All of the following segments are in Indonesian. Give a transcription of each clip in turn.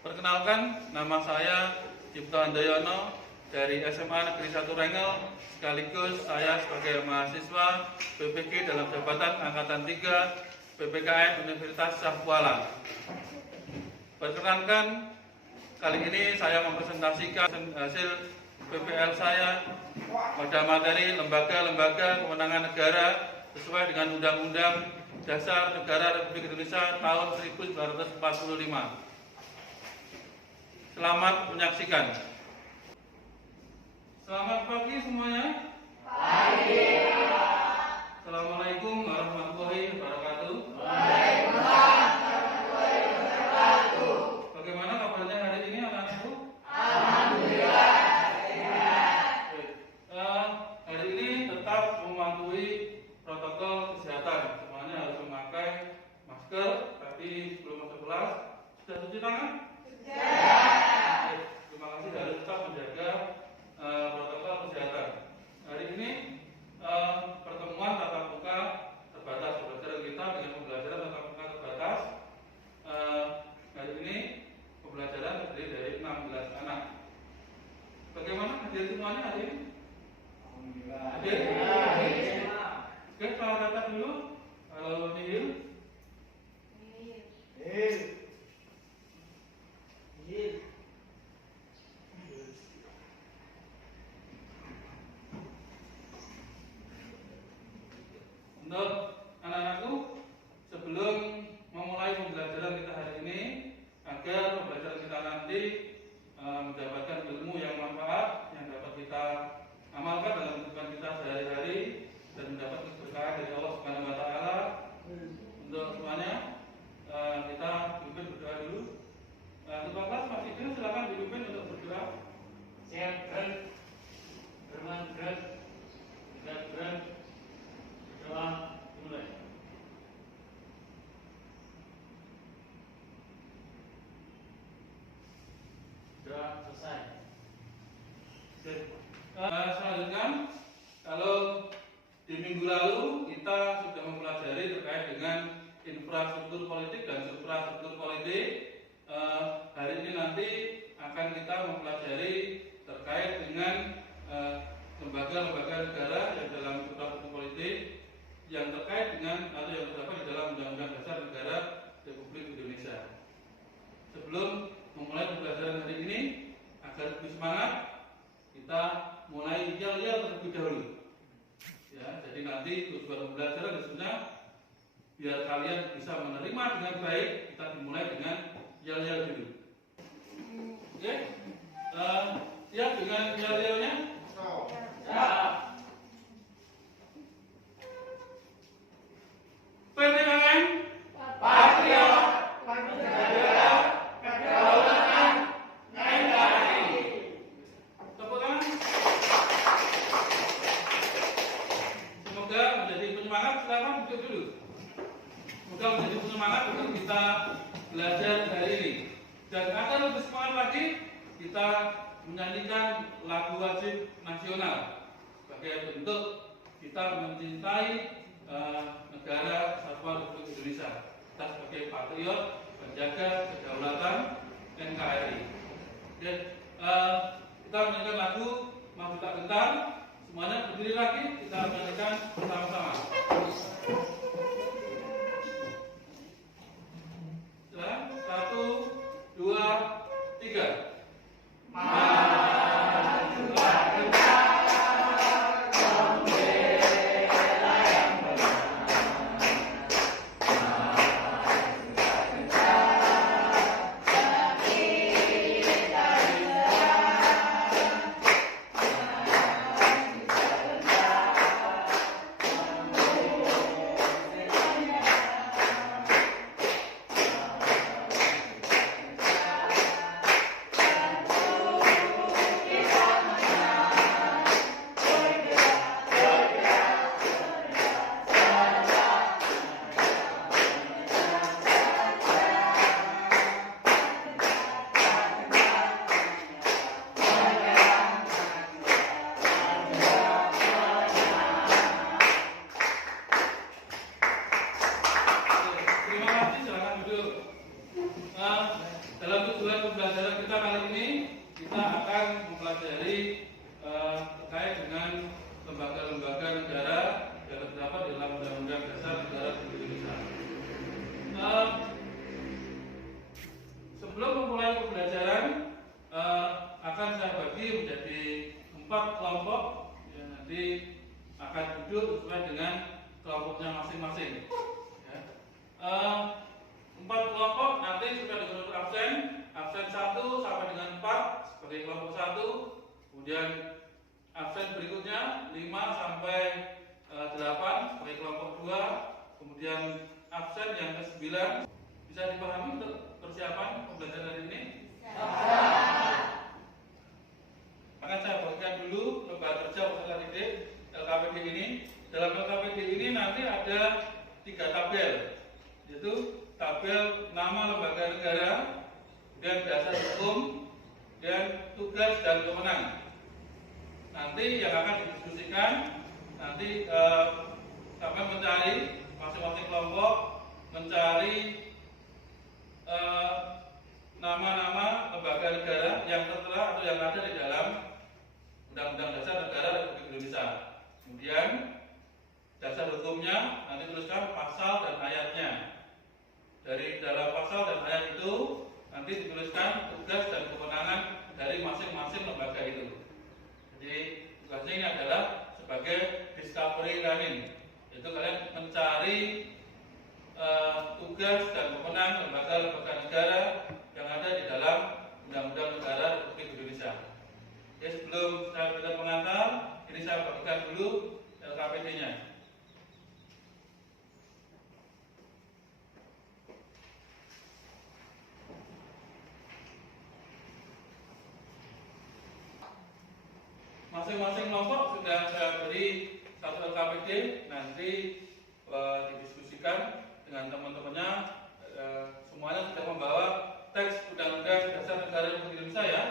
Perkenalkan, nama saya Cipto Handoyono dari SMA Negeri 1 Rengel, sekaligus saya sebagai mahasiswa PPG dalam jabatan Angkatan 3 PPKN Universitas Syahkuala. Perkenalkan, kali ini saya mempresentasikan hasil PPL saya pada materi lembaga-lembaga kewenangan negara sesuai dengan Undang-Undang Dasar Negara Republik Indonesia tahun 1945. Selamat menyaksikan. Selamat pagi semuanya. Pagi. Assalamualaikum warahmatullahi wabarakatuh. Waalaikumsalam warahmatullahi wabarakatuh. Bagaimana kabarnya hari ini anak-anakku? Alhamdulillah sehat. Hari ini tetap mematuhi protokol kesehatan. Semuanya harus memakai masker. Tapi sebelum masuk kelas sudah cuci tangan? Sudah. Terima kasih, harus tetap menjaga protokol kesehatan. Hari ini pertemuan tatap muka terbatas, pembelajaran kita dengan pembelajaran tatap muka terbatas. Hari ini pembelajaran terdiri dari 16 anak. Bagaimana hadir semuanya hari ini? Alhamdulillah. Hadir? Oke, salah kata dulu. Halo Nihil. Untuk anak-anakku, sebelum memulai pembelajaran kita hari ini, agar pembelajaran kita nanti mendapatkan ilmu yang manfaat, yang dapat kita amalkan dalam kehidupan kita sehari-hari dan mendapat keberkahan dari Allah Subhanahu wa taala. Untuk semuanya, kita dipimpin berdoa dulu. Ketua kelas Mas Idil, silakan dipimpin untuk berdoa. Siap, gerak, berman, gerak, gerak, berdoa, mulai. Doa selesai. Selanjutnya, kalau di minggu lalu kita sudah mempelajari terkait dengan infrastruktur politik dan suprastruktur politik. Hari ini nanti akan kita mempelajari terkait dengan lembaga-lembaga negara yang dalam suprastruktur politik yang terkait dengan atau yang terdapat di dalam Undang-Undang Dasar Negara Republik Indonesia. Sebelum memulai pembelajaran hari ini, agar lebih semangat, kita mulai yel-yel terlebih dahulu. Ya, jadi nanti tujuan pembelajaran sebenarnya biar kalian bisa menerima dengan baik, kita dimulai dengan yel-yel dulu. Oke? Siap dengan yel-yelnya? Siap. PPKN Patriot, Pancasila, Kedaulatan, NKRI. Tepuk tangan. Semoga menjadi penyemangat. Silakan duduk dulu. Semoga menjadi penyemangat untuk kita belajar hari ini. Dan agar lebih semangat lagi, kita menyanyikan lagu wajib nasional sebagai bentuk kita mencintai negara Kesatuan Republik Indonesia. Kita sebagai patriot menjaga kedaulatan NKRI. Oke, kita menyanyikan lagu Maju Tak Gentar. Semuanya berdiri lagi, kita menyanyikan bersama-sama. Satu, dua, tiga. Maju tak gentar, membela yang benar. Maju tak gentar, demi kita bisa. Maju tak gentar, Dalam tujuan sudah dengan nomor absen 1 sampai dengan 4 sebagai kelompok 1, kemudian absen berikutnya 5 sampai 8 sebagai kelompok 2, kemudian absen yang ke-9. Bisa dipahami untuk persiapan pembelajaran hari ini? Maka saya bagikan dulu lembaga kerja peserta didik LKPD ini. Dalam LKPD ini nanti ada 3 tabel, yaitu tabel nama lembaga negara, dan dasar hukum, dan tugas dan kewenangan. Nanti yang akan didiskusikan, nanti sampai mencari masing-masing kelompok mencari nama-nama lembaga negara yang tertera atau yang ada di dalam Undang-Undang Dasar Negara Republik Indonesia. Kemudian dasar hukumnya nanti tuliskan pasal dan ayatnya. Dari dalam pasal dan ayat itu nanti dituliskan tugas dan kewenangan dari masing-masing lembaga itu. Jadi tugasnya ini adalah sebagai discovery learning, yaitu kalian mencari tugas dan kewenangan lembaga-lembaga negara yang ada di dalam Undang-Undang Negara Republik Indonesia. Oke, sebelum saya berikan pengantar, ini saya bagikan dulu LKPD-nya. Masing-masing kelompok sudah saya beri satu LKPD, nanti didiskusikan dengan teman-temannya. Semuanya sudah membawa teks Undang-Undang Dasar Negara Republik Indonesia ya.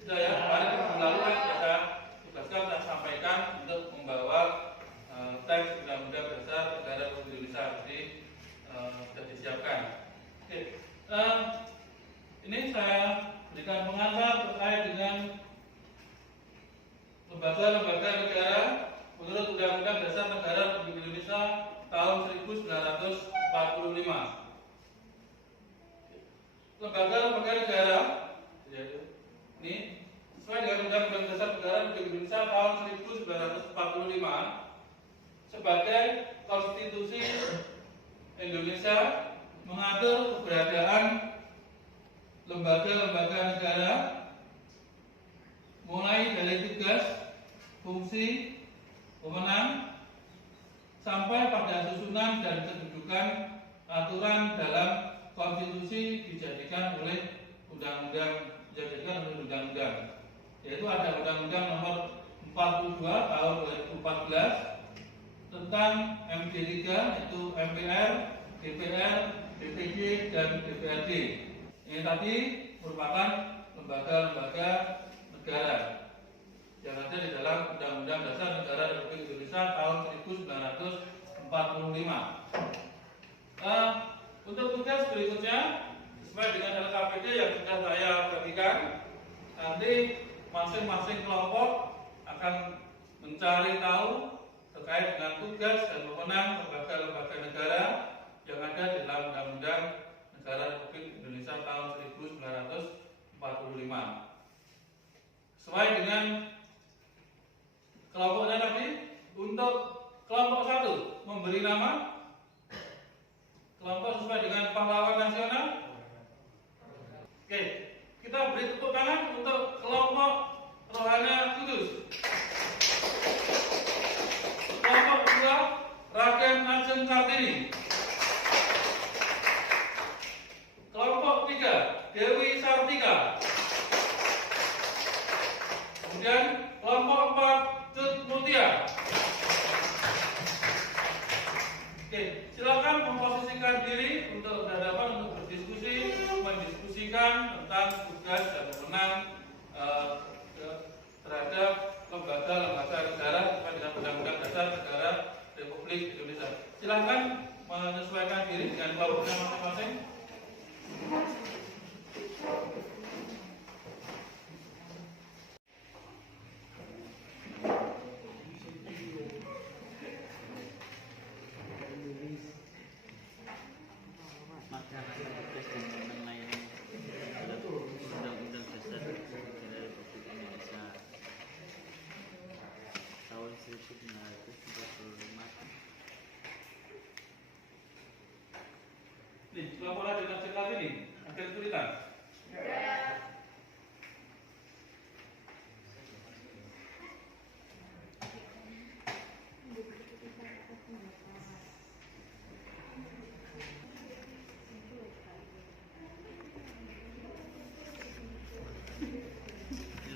Sudah ya, kemarin minggu lalu kan saya tugaskan, saya sampaikan untuk membawa teks Undang-Undang Dasar Negara Republik Indonesia. Jadi sudah disiapkan. Oke, ini saya berikan pengantar terkait dengan lembaga-lembaga negara menurut Undang-Undang Dasar Negara Republik Indonesia tahun 1945. Lembaga-lembaga negara ini sesuai dengan Undang-Undang Dasar Negara Republik Indonesia tahun 1945 sebagai konstitusi Indonesia mengatur keberadaan lembaga-lembaga negara mulai dari tugas, fungsi, wewenang, sampai pada susunan dan kedudukan aturan dalam konstitusi dijadikan oleh undang-undang, yaitu ada Undang-Undang Nomor 42 tahun 2014 tentang MD3, yaitu MPR, DPR, DPD, dan DPRD. Ini tadi merupakan lembaga-lembaga negara yang ada di dalam Undang-Undang Dasar Negara Republik Indonesia tahun 1945. Untuk tugas berikutnya sesuai dengan LKPD yang sudah saya bagikan, nanti masing-masing kelompok akan mencari tahu terkait dengan tugas dan wewenang lembaga-lembaga negara yang ada di dalam Undang-Undang Negara Republik Indonesia tahun 1945. Sesuai dengan kelompoknya tadi, untuk kelompok 1 memberi nama kelompok sesuai dengan pahlawan nasional. Oke, kita beri tepuk tangan untuk kelompok Rohana Kudus. Kelompok 2 Raden Ajeng Kartini. Kelompok 3 Dewi Sartika. Kemudian kelompok 4 Cut Mutia. Oke, silakan memposisikan diri untuk berhadapan untuk berdiskusi, mendiskusikan tentang tugas dan wewenang terhadap lembaga-lembaga negara sesuai dengan Undang-Undang Dasar Negara Republik Indonesia. Silakan menyesuaikan diri dengan kelompoknya masing-masing. Maka tugas dan wewenang lain undang-undang kesulitan?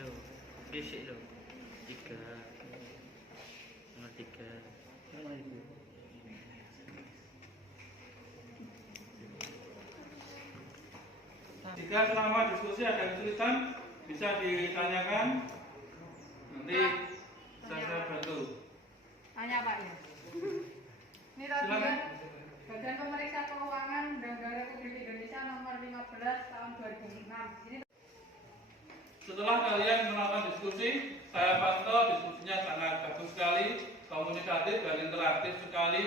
Lo, basic lo. 3 nomor 3. Jika selama diskusi ada kesulitan, bisa ditanyakan. Nanti saya bantu. Tanya Pak ya. Ini tadi Silakan. Badan Pemeriksa Keuangan Undang-Undang Republik Indonesia Nomor 15 Tahun 2006. Ini Setelah kalian melakukan diskusi, saya pantau diskusinya sangat bagus sekali, komunikatif dan interaktif sekali.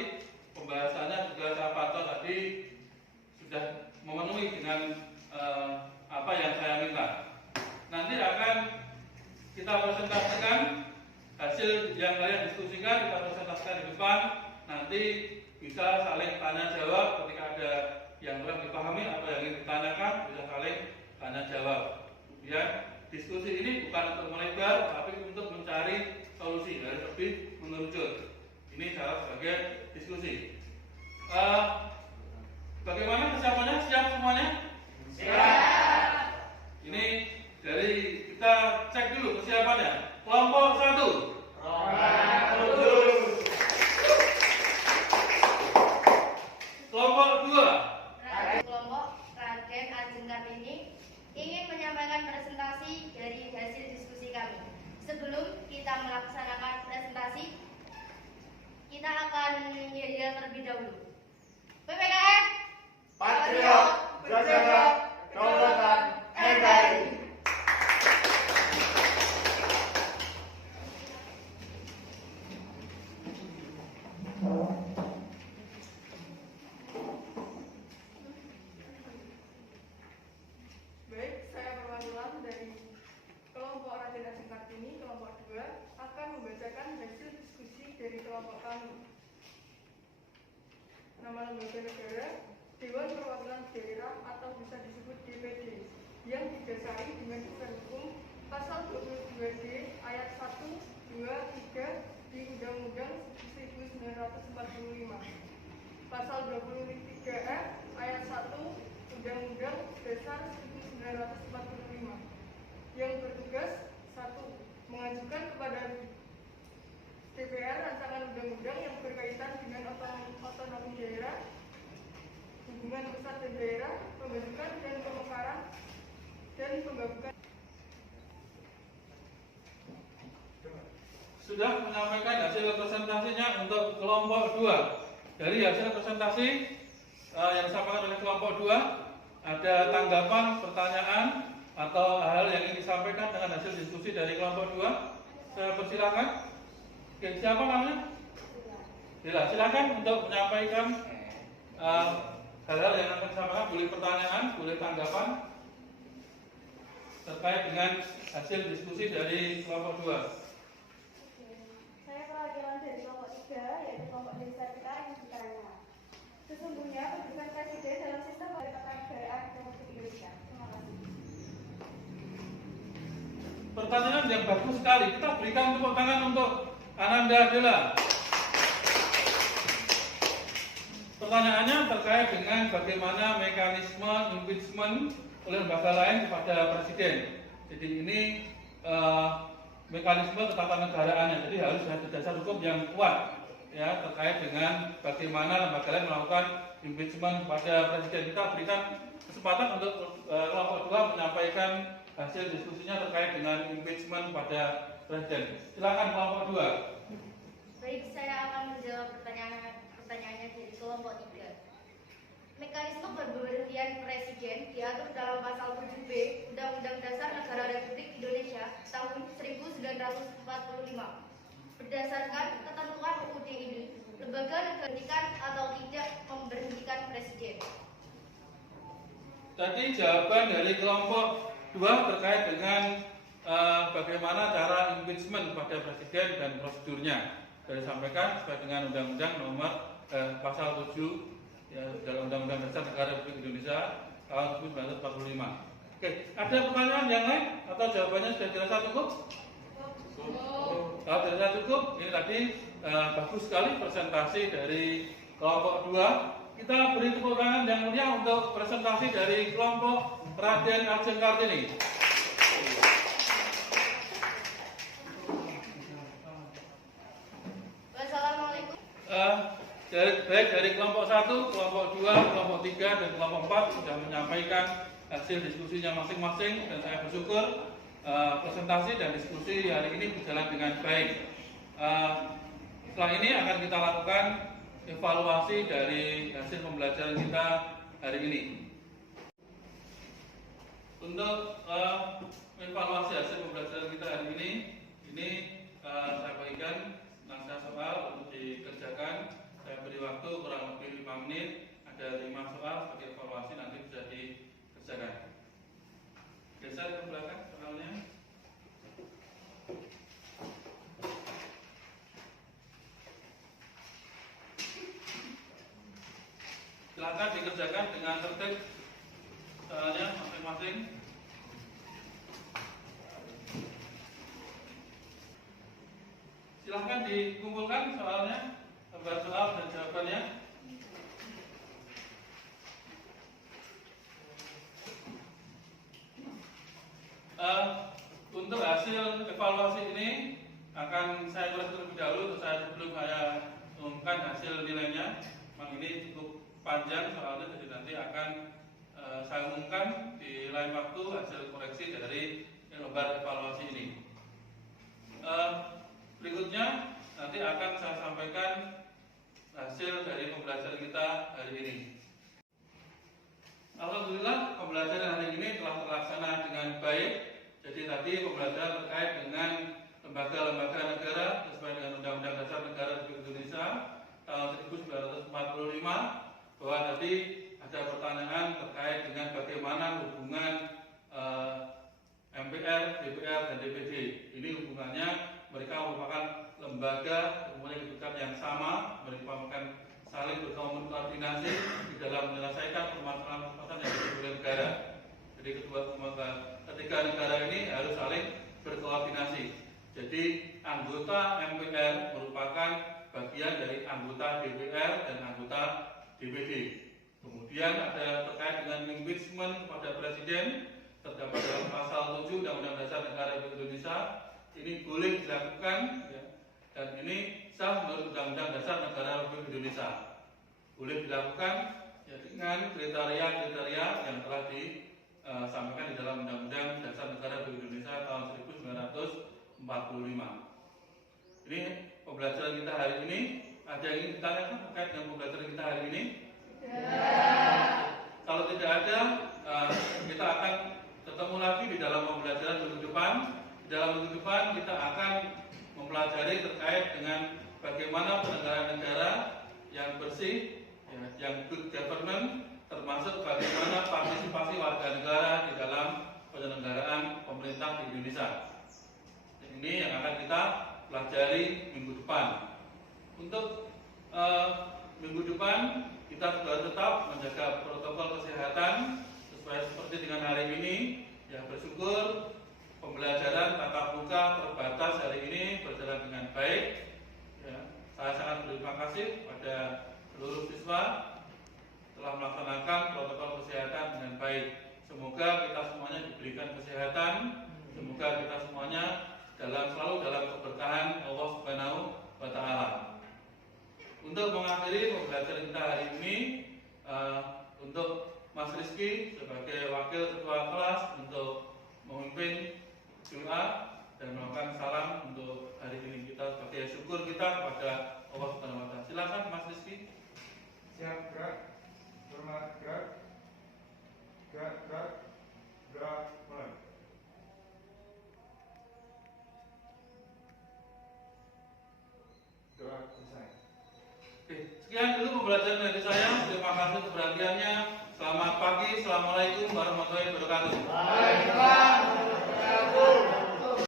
Pembahasannya juga saya pantau tadi sudah memenuhi dengan apa yang saya minta. Nanti akan kita presentasikan hasil yang kalian diskusikan, kita presentasikan di depan. Nanti bisa saling tanya jawab ketika ada yang kurang dipahami atau yang ingin ditanyakan, bisa saling tanya jawab. Kemudian diskusi ini bukan untuk melebar, tapi untuk mencari solusi dari lebih mengerucut. Ini cara sebagai diskusi. Bagaimana kesiapannya? Siap semuanya? Ini dari kita cek dulu kesiapannya. Kelompok 1. Kelompok 2. Kelompok Raden Ajeng Kartini ingin menyampaikan presentasi dari hasil diskusi kami. Sebelum kita melaksanakan presentasi, kita akan yel-yel terlebih dahulu. PPKN Patriot berjaga kedaulatan NKRI. Baik, saya perwakilan dari kelompok Raden Ajeng Kartini, kelompok 2, akan membacakan hasil diskusi dari kelompok kami. Nama lembaga negara, Dewan Perwakilan Daerah atau bisa disebut DPD, yang didasari dengan dasar hukum pasal 22D ayat 1, 2, 3 di Undang-Undang 1945, pasal 23F ayat 1 Undang-Undang Dasar 1945, yang bertugas 1. Mengajukan kepada DPR rancangan undang-undang yang berkaitan dengan otonomi daerah, hubungan pusat dan daerah, pembentukan dan pemekaran dan pembagian. Sudah menyampaikan hasil presentasinya untuk kelompok 2. Dari hasil presentasi yang disampaikan oleh kelompok 2, ada tanggapan, pertanyaan, atau hal yang ingin disampaikan dengan hasil diskusi dari kelompok 2. Saya persilakan. Oke, siapa namanya? Bila, silakan untuk menyampaikan hal-hal yang akan disampaikan. Boleh pertanyaan, boleh tanggapan terkait dengan hasil diskusi dari kelompok 2. Saya perwakilan dari kelompok 3, yaitu kelompok desa kita yang bertanya. Sesungguhnya keputusan Presiden dalam sistem ketatanegaraan Republik Indonesia. Terima kasih. Pertanyaan yang bagus sekali. Kita berikan tepuk tangan untuk Ananda Dela. Pertanyaannya terkait dengan bagaimana mekanisme impeachment oleh lembaga lain kepada Presiden. Jadi ini mekanisme ketatanegaraan, jadi harus ada dasar hukum yang kuat ya terkait dengan bagaimana lembaga lain melakukan impeachment kepada Presiden. Kita berikan kesempatan untuk kelompok 2 menyampaikan hasil diskusinya terkait dengan impeachment pada Presiden. Silakan kelompok 2. Baik, saya akan menjawab pertanyaannya dari kelompok 3. Mekanisme pemberhentian Presiden diatur dalam pasal 7B Undang-Undang Dasar Negara Republik Indonesia tahun 1945. Berdasarkan ketentuan UUD ini, lembaga negara memberhentikan atau tidak memberhentikan Presiden. Tadi jawaban dari kelompok 2 terkait dengan bagaimana cara impeachment pada Presiden dan prosedurnya. Sudah disampaikan sesuai dengan Undang-Undang nomor pasal 7 ya, dalam Undang-Undang Dasar Negara Republik Indonesia tahun 1945. Oke, ada pertanyaan yang lain atau jawabannya sudah dirasa cukup? Kalau dirasa cukup, ini tadi bagus sekali presentasi dari kelompok 2. Kita beri tepuk tangan yang mulia untuk presentasi dari kelompok Raden Ajeng Kartini. Wassalamualaikum. Baik dari kelompok 1, kelompok 2, kelompok 3, dan kelompok 4 sudah menyampaikan hasil diskusinya masing-masing, dan saya bersyukur presentasi dan diskusi hari ini berjalan dengan baik. Setelah ini akan kita lakukan evaluasi dari hasil pembelajaran kita hari ini. Untuk evaluasi hasil pembelajaran kita hari ini saya bagikan nangsa soal untuk dikerjakan. Saya beri waktu kurang lebih 5 menit. Ada 5 soal sebagai evaluasi, nanti bisa dikerjakan. Geser ke belakang soalnya. Silakan dikerjakan dengan tertib soalnya masing-masing. Silahkan dikumpulkan soalnya, gambar soal dan jawabannya. Untuk hasil evaluasi ini akan saya tulis terlebih dahulu sebelum saya umumkan hasil nilainya. Memang ini cukup panjang soalnya, jadi nanti akan saya umumkan di lain waktu hasil koreksi dari lembar evaluasi ini. Berikutnya nanti akan saya sampaikan hasil dari pembelajaran kita hari ini. Alhamdulillah pembelajaran hari ini telah terlaksana dengan baik. Jadi tadi pembelajaran terkait dengan lembaga-lembaga negara sesuai dengan Undang-Undang Dasar Negara Republik Indonesia tahun 1945, bahwa tadi ada pertanyaan terkait dengan bagaimana hubungan MPR, DPR, dan DPD. Ini hubungannya, mereka merupakan lembaga mempunyai kedudukan yang sama, mereka merupakan saling berkoordinasi di dalam menyelesaikan permasalahan-permasalahan yang dihadapi oleh negara. Jadi ketiga negara ini harus saling berkoordinasi. Jadi anggota MPR merupakan bagian dari anggota DPR dan anggota DPD. Kemudian ada terkait dengan impeachment kepada presiden, terdapat dalam pasal 7 Undang-Undang Dasar Negara Republik Indonesia. Ini boleh dilakukan, ya, dan ini sah menurut Undang-Undang Dasar Negara Republik Indonesia. Boleh dilakukan ya, dengan kriteria-kriteria yang telah disampaikan di dalam Undang-Undang Dasar Negara Republik Indonesia tahun 1945. Ini pembelajaran kita hari ini. Ada yang ingin ditanyakan terkait dengan pembelajaran kita hari ini? Kalau tidak ada, kita akan ketemu lagi di dalam pembelajaran minggu depan. Di dalam minggu depan kita akan mempelajari terkait dengan bagaimana penyelenggaraan negara yang bersih, ya, yang good government, termasuk bagaimana partisipasi warga negara di dalam penyelenggaraan pemerintah di Indonesia. Ini yang akan kita pelajari minggu depan. Untuk minggu depan kita juga tetap menjaga protokol kesehatan seperti dengan hari ini. Ya, bersyukur pembelajaran tatap muka terbatas hari ini berjalan dengan baik. Ya, saya sangat berterima kasih pada seluruh siswa telah melaksanakan protokol kesehatan dengan baik. Semoga kita semuanya diberikan kesehatan. Semoga kita semuanya selalu dalam keberkahan Allah Subhanahu wa Ta'ala. Untuk mengakhiri pembelajaran kita hari ini, untuk Mas Rizky sebagai wakil ketua kelas untuk memimpin doa dan melakukan salam untuk hari ini, kita sebagai syukur kita kepada Allah Subhanahu wa Ta'ala. Silakan Mas Rizky. Siap, gerak, hormat, gerak, mulai. Doa selesai. Oke, sekian dulu pembelajaran dari saya. Terima kasih perhatiannya. Selamat pagi. Assalamualaikum warahmatullahi wabarakatuh. Waalaikumsalam warahmatullahi wabarakatuh.